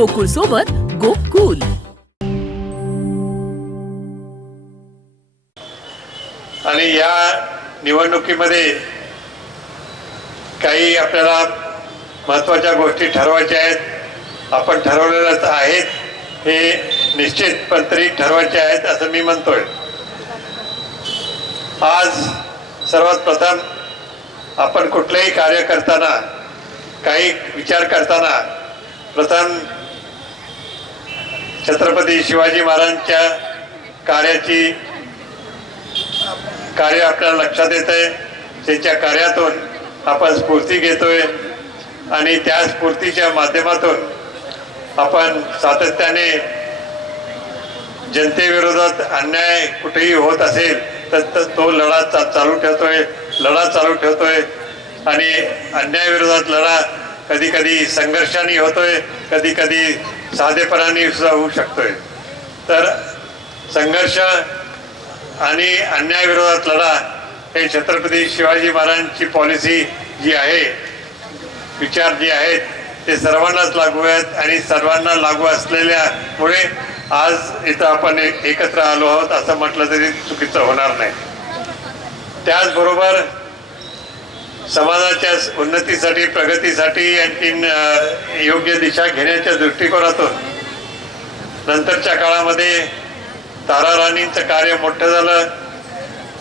गोकुळ सोबत गोकुल. आणि या निवडणुकीमध्ये काही आपल्याला महत्त्वाच्या गोष्टी ठरवायच्या आहेत. आपण ठरवलेलंच आहेत. हे निश्चित पण तरी ठरवायचे आहेत असं मी म्हणतोय. आज सर्वात प्रथम आपण कुठलंही कार्य करताना काही विचार करताना प्रथम छत्रपती शिवाजी महाराजांच्या कार्याची कार्य आपल्याला लक्षात येत आहे. त्यांच्या कार्यातून आपण स्फूर्ती घेतोय आणि त्या स्फूर्तीच्या माध्यमातून आपण सातत्याने जनतेविरोधात अन्याय कुठेही होत असेल तर तो लढा चा चालू ठेवतोय लढा चालू ठेवतोय. आणि अन्यायाविरोधात लढा कधी कधी संघर्षाने होतोय कधी कधी साधेपणाने सुद्धा होऊ शकतोय. तर संघर्ष आणि अन्यायाविरोधात लढा हे छत्रपती शिवाजी महाराजांची पॉलिसी जी आहे विचार जे आहेत ते सर्वांनाच लागू आहेत आणि सर्वांना लागू असलेल्यामुळे आज इथं आपण एक- एकत्र आलो आहोत असं म्हटलं तरी चुकीचं होणार नाही. त्याचबरोबर समाजाच्या उन्नतीसाठी प्रगतीसाठी आणखीन योग्य दिशा घेण्याच्या दृष्टिकोनातून नंतरच्या काळामध्ये तारा राणींचं कार्य मोठं झालं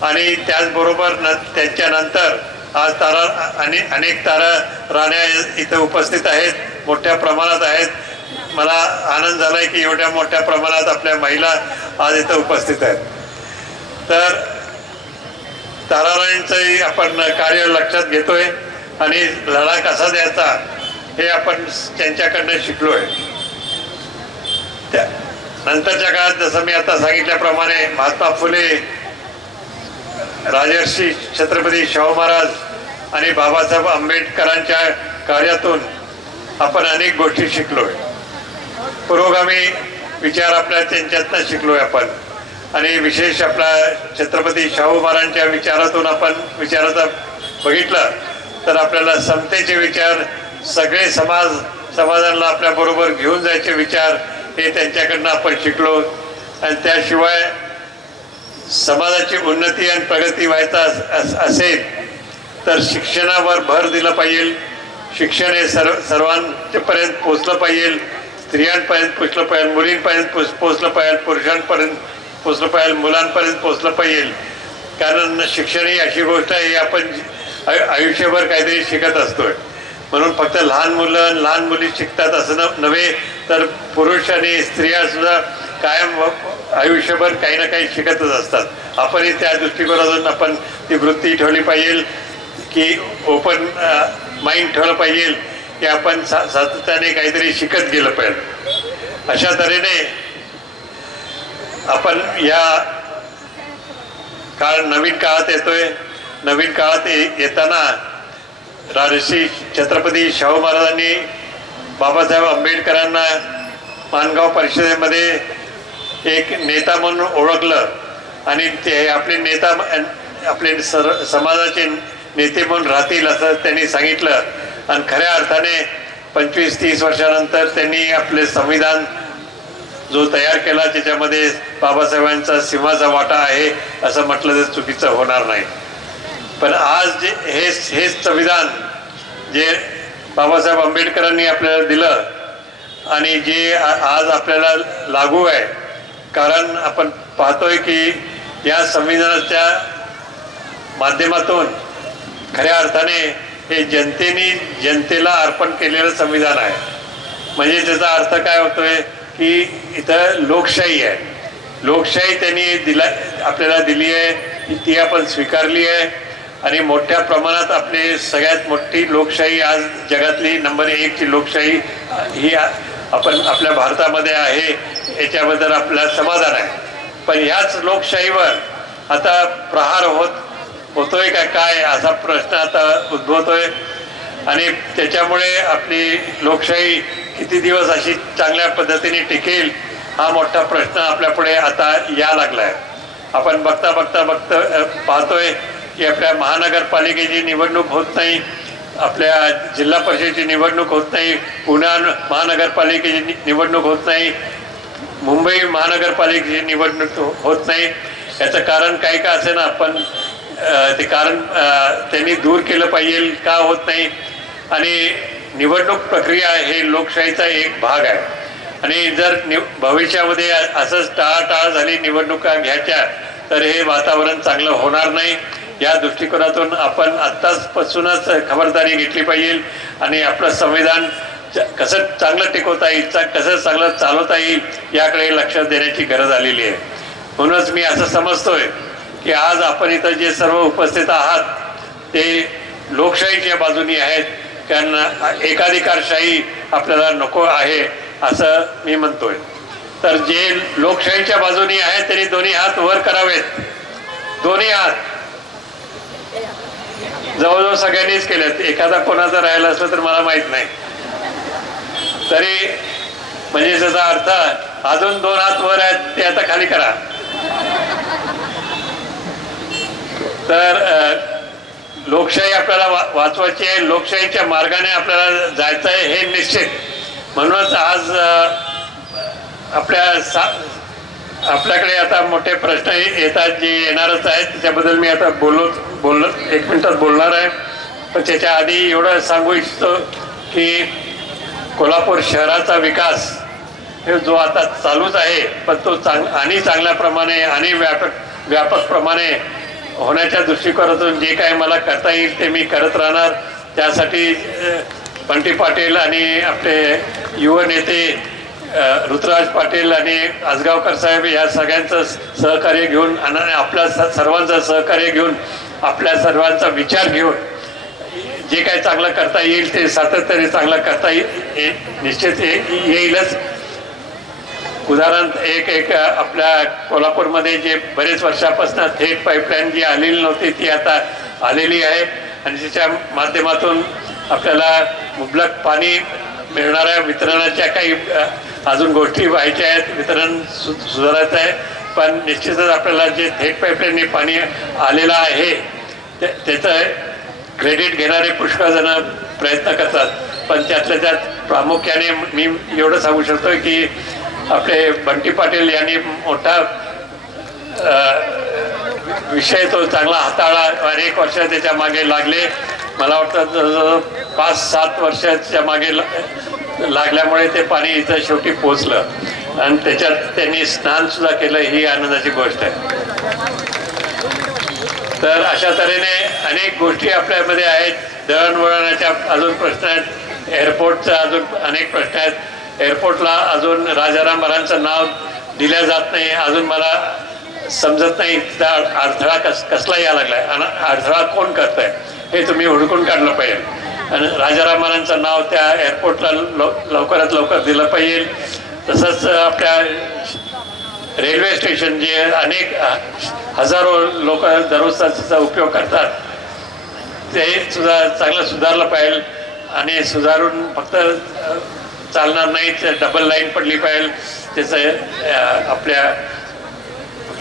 आणि त्याचबरोबर न त्यांच्यानंतर आज तारा आणि अनेक तारा राण्या इथं उपस्थित आहेत मोठ्या प्रमाणात आहेत. मला आनंद झाला आहे की एवढ्या मोठ्या प्रमाणात आपल्या महिला आज इथं उपस्थित आहेत. तर ताराराणींचंही आपण कार्य लक्षात घेतोय आणि लढा कसा द्यायचा हे आपण त्यांच्याकडनं शिकलोय. त्या नंतरच्या काळात जसं मी आता सांगितल्याप्रमाणे महात्मा फुले राजर्षी छत्रपती शाहू महाराज आणि बाबासाहेब आंबेडकरांच्या कार्यातून आपण अनेक गोष्टी शिकलोय. पुरोगामी विचार आपल्या त्यांच्यातनं शिकलोय आपण. आणि विशेष आपला छत्रपती शाहू महाराजांच्या विचारातून आपण विचाराचा बघितलं तर आपल्याला समतेचे विचार सगळे समाज समाजाला आपल्याबरोबर घेऊन जायचे विचार हे त्यांच्याकडनं आपण शिकलो. आणि त्याशिवाय समाजाची उन्नती आणि प्रगती व्हायचा असेल तर शिक्षणावर भर दिला पाहिजे. शिक्षण हे सर्व सर्वांपर्यंत पोचलं पाहिजे. स्त्रियांपर्यंत पोचलं पाहिजे मुलींपर्यंत पोच पोचलं पाहिजे पुरुषांपर्यंत पोचलं पाहिजे मुलांपर्यंत पोचलं पाहिजे. कारण शिक्षण ही अशी गोष्ट आहे ही आपण आयु- आयुष्यभर काहीतरी शिकत असतोय. म्हणून फक्त लहान मुलं लहान मुली शिकतात असं न- नव्हे तर पुरुष आणि स्त्रिया सुद्धा कायम आयुष्यभर काही ना काही शिकतच असतात. आपणही त्या दृष्टिकोनातून आपण ती वृत्ती ठेवली पाहिजे की ओपन माइंड ठेवलं पाहिजे की आपण सा सातत्याने काहीतरी शिकत गेलं पाहिजे. अशा तऱ्हेने आपण या काळ नवीन काळात येतोय. नवीन काळात ये- येताना राजर्षी छत्रपती शाहू महाराजांनी बाबासाहेब आंबेडकरांना मानगाव परिषदेमध्ये एक नेता म्हणून ओळखलं आणि ते आपले नेता आपले सर समाजाचे नेते म्हणून राहतील असं त्यांनी सांगितलं. आणि खऱ्या अर्थाने पंचवीस तीस वर्षानंतर त्यांनी आपले संविधान जो तयार केला त्याच्यामध्ये बाबासाहेबांचा सीमाचा वाटा आहे असं म्हटलं तर चुकीचं होणार नाही. पण आज जे हे हेच संविधान जे बाबासाहेब आंबेडकरांनी आपल्याला दिलं आणि जे आ- आज आपल्याला लागू आहे कारण आपण पाहतोय की या संविधानाच्या माध्यमातून खऱ्या अर्थाने हे जनतेने जनतेला अर्पण केलेलं संविधान आहे. म्हणजे त्याचा अर्थ काय होतोय? की इथं लोकशाही आहे. लोकशाही त्यांनी दिला आपल्याला दिली आहे ती आपण स्वीकारली आहे. आणि मोठ्या प्रमाणात आपली सगळ्यात मोठी लोकशाही आज जगातली नंबर एकची लोकशाही ही आपण आपल्या भारतामध्ये आहे याच्याबद्दल आपल्याला समाधान आहे. पण ह्याच लोकशाहीवर आता प्रहार होत होतोय का काय असा प्रश्न आता उद्भवतोय. आणि त्याच्यामुळे आपली लोकशाही किती दिवस अशी चांगल्या पद्धतीने टिकेल हा मोठा प्रश्न आपल्यापुढे आता या लागलाय. आपण बघता बघता बघता पाहतोय की आपल्या महानगरपालिकेची निवडणूक होत नाही आपल्या जिल्हा परिषदेची निवडणूक होत नाही पुण्या महानगरपालिकेची निवडणूक होत नाही मुंबई महानगरपालिकेची निवडणूक होत नाही. याचं कारण काही का असे ना पण ते कारण त्यांनी दूर केलं पाहिजे का होत नाही? आणि निवडणूक प्रक्रिया हे लोकशाहीचा एक भाग आहे. आणि जर निव भविष्यामध्ये असंच टाळाटाळ झाली निवडणुका घ्यायच्या तर हे वातावरण चांगलं होणार नाही. या दृष्टिकोनातून आपण आत्ताचपासूनच खबरदारी घेतली पाहिजे. आणि आपलं संविधान च- कसं चांगलं टिकवता येईल चा- कसं चांगलं चालवता येईल याकडे लक्ष देण्याची गरज आलेली आहे. म्हणूनच मी असं समजतोय की आज आपण इथं जे सर्व उपस्थित आहात ते लोकशाहीच्या बाजूनी आहेत. त्यांना एकाधिकारशाही आपल्याला नको आहे असं मी म्हणतोय. तर जे लोकशाहीच्या बाजूनी आहे त्यांनी दोन्ही हात वर करावेत. दोन्ही हात. जवळजवळ सगळ्यांनीच केलेत. एखादा कोणाचा राहिला असलं तर मला माहीत नाही. तरी म्हणजे त्याचा अर्थ अजून दोन हात वर आहेत ते आता खाली करा. तर लोकशाही आपल्याला वा- वाचवायची आहे लोकशाहीच्या मार्गाने आपल्याला जायचं आहे हे निश्चित. म्हणूनच आज आपल्या सा आपल्याकडे आता मोठे प्रश्न येतात जे येणारच आहेत. त्याच्याबद्दल मी आता बोललो बोललो एक मिनटात बोलणार आहे. पण त्याच्या आधी एवढं सांगू इच्छितो की कोल्हापूर शहराचा विकास हे जो आता चालूच आहे पण तो चांग आणि चांगल्याप्रमाणे आणि व्यापक व्यापकप्रमाणे होण्याच्या दृष्टिकोनातून जे काय मला करता येईल ते मी करत राहणार. त्यासाठी बंटी पाटील आणि आपले युवा नेते ऋतुराज पाटील आणि आजगावकर साहेब या सगळ्यांचं सहकार्य घेऊन आणि आपल्या स- सर्वांचं सहकार्य घेऊन आपल्या सर्वांचा विचार घेऊन जे काय चांगलं करता येईल ते सातत्याने चांगलं करता येईल ये- निश्चित ये- येईलच. उदाहरण एक एक आपल्या कोल्हापूरमध्ये जे बरेच वर्षापासून थेट पाईपलाईन जी आलेली नव्हती ती आता आलेली आहे. आणि त्याच्या माध्यमातून आपल्याला मुबलक पाणी मिळणाऱ्या वितरणाच्या काही अजून गोष्टी व्हायच्या आहेत. वितरण सु सुधारायचं आहे. पण निश्चितच आपल्याला जे थेट पाईपलाईनने पाणी आलेलं आहे ते- त्याचं क्रेडिट घेणारे पुष्कळजणं प्रयत्न करतात. पण त्यातल्या त्यात प्रामुख्याने मी एवढं सांगू शकतो की आपले बंटी पाटील यांनी मोठा विषय तो चांगला हाताळा अनेक एक वर्ष त्याच्यामागे लागले. मला वाटतं जवळजवळ पाच सात वर्षाच्या मागे ला- लागल्यामुळे ते पाणी इथं शेवटी पोचलं आणि त्याच्यात त्यांनी स्नान सुद्धा केलं. ही आनंदाची गोष्ट आहे. तर अशा तऱ्हेने अनेक गोष्टी आपल्यामध्ये आहेत. दळणवळणाच्या अजून प्रश्न आहेत. एअरपोर्टचा अजून अनेक प्रश्न आहेत. एअरपोर्टला अजून राजाराम महाराजांचं नाव दिल्या जात नाही. अजून मला समजत नाही त्या अडथळा कस कसला या लागलाय. आणि अडथळा कोण करतंय? हे तुम्ही हुडकून काढलं पाहिजे. आणि राजाराम महाराजांचं नाव त्या एअरपोर्टला लव लवकरात लवकर दिलं पाहिजे. तसंच आपल्या रेल्वे स्टेशन जे अनेक हजारो लोक दररोज त्याचा उपयोग करतात ते सुद्धा चांगलं सुधारलं पाहिजे. आणि सुधारून फक्त चालणार नाही तर डबल लाईन पडली पाहिजे. त्याचं आपल्या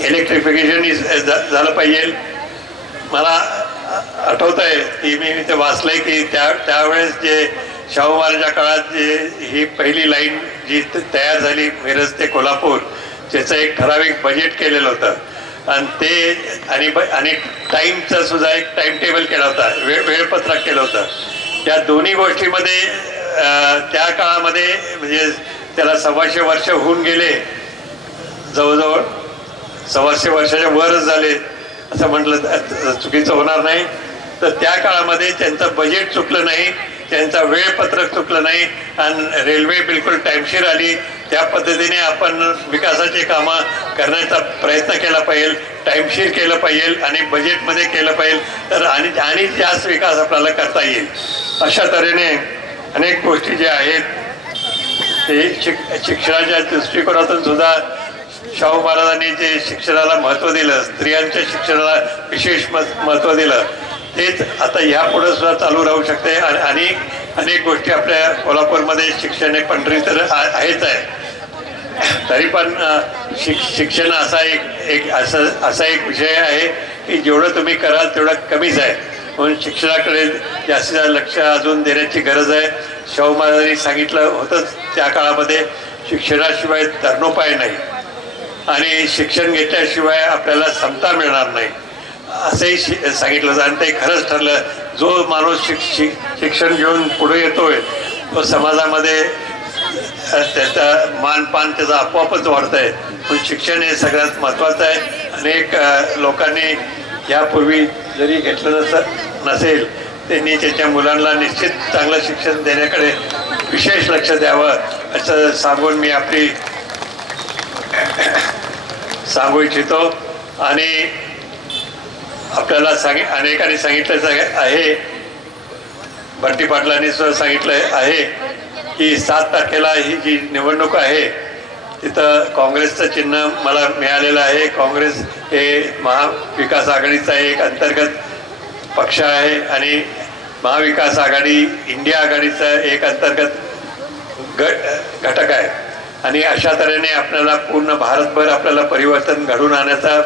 इलेक्ट्रिफिकेशन झालं पाहिजे. मला आठवत आहे की मी ते वाचलंय की त्या त्यावेळेस जे शाहू महाराजा काळात जे ही पहिली लाईन जी त- तयार झाली मिरज ते कोल्हापूर त्याचं एक ठराविक बजेट केलेलं होतं. आणि ते आणि ब- आणि टाईमचा सुद्धा एक टाईम टेबल केला होता वेळ वेळपत्रक केलं होतं. या दोन्ही गोष्टीमध्ये त्या काळामध्ये म्हणजे त्याला सव्वाशे वर्ष होऊन गेले. जवळजवळ सव्वाशे वर्षाच्या वरच झाले. असं म्हटलं चुकीचं होणार नाही. तर त्या काळामध्ये त्यांचं बजेट चुकलं नाही त्यांचा वेळपत्रक चुकलं नाही आणि रेल्वे बिलकुल टाईमशीर आली. त्या पद्धतीने आपण विकासाचे कामं करण्याचा प्रयत्न केला पाहिजे टाईमशीर केलं पाहिजे आणि बजेटमध्ये केलं पाहिजे. तर आणि आणि जास्त विकास आपल्याला करता येईल. अशा तऱ्हेने अनेक गोष्टी ज्या आहेत ते शिक शिक्षणाच्या दृष्टिकोनातून सुद्धा शाहू महाराजांनी जे शिक्षणाला महत्त्व दिलं स्त्रियांच्या शिक्षणाला विशेष महत्त्व दिलं तेच आता ह्यापुढे सुद्धा चालू राहू शकते. आणि अनेक अनेक गोष्टी आपल्या कोल्हापूरमध्ये शिक्षण हे पंढरी तर आहेच आहे. तरी पण शिक शिक्षण असा एक एक असं असा एक विषय आहे की जेवढं तुम्ही कराल तेवढं कमीच आहे. म्हणून शिक्षणाकडे जास्तीत जास्त लक्ष अजून देण्याची गरज आहे. शाहू महाराजांनी सांगितलं होतंच त्या काळामध्ये शिक्षणाशिवाय तरणोपाय नाही. आणि शिक्षण घेतल्याशिवाय आपल्याला समता मिळणार नाही. असंही शि सांगितलं होतं आणि ते खरंच ठरलं. जो माणूस शिक शिक शिक्षण घेऊन पुढे येतोय तो समाजामध्ये त्याचा मानपान त्याचा आपोआपच वाढत आहे पण शिक्षण हे सगळ्यात महत्त्वाचं आहे. अनेक लोकांनी यापूर्वी जरी घेतलं नस नसेल त्यांनी त्याच्या मुलांना निश्चित चांगलं शिक्षण देण्याकडे विशेष लक्ष द्यावं असं सांगून मी आपली सांगू इच्छितो. आणि आपल्याला सांगि अनेकांनी सांगितलं आहे बंटी पाटलांनी सुद्धा सांगितलं आहे की सात तारखेला ही जी निवडणूक आहे तिथं काँग्रेसचं चिन्ह मला मिळालेलं आहे. काँग्रेस हे महाविकास आघाडीचा एक अंतर्गत पक्ष आहे आणि महाविकास आघाडी इंडिया आघाडीचा एक अंतर्गत गट घटक आहे. आणि अशा तऱ्हेने आपल्याला पूर्ण भारतभर आपल्याला परिवर्तन घडून आणण्याचा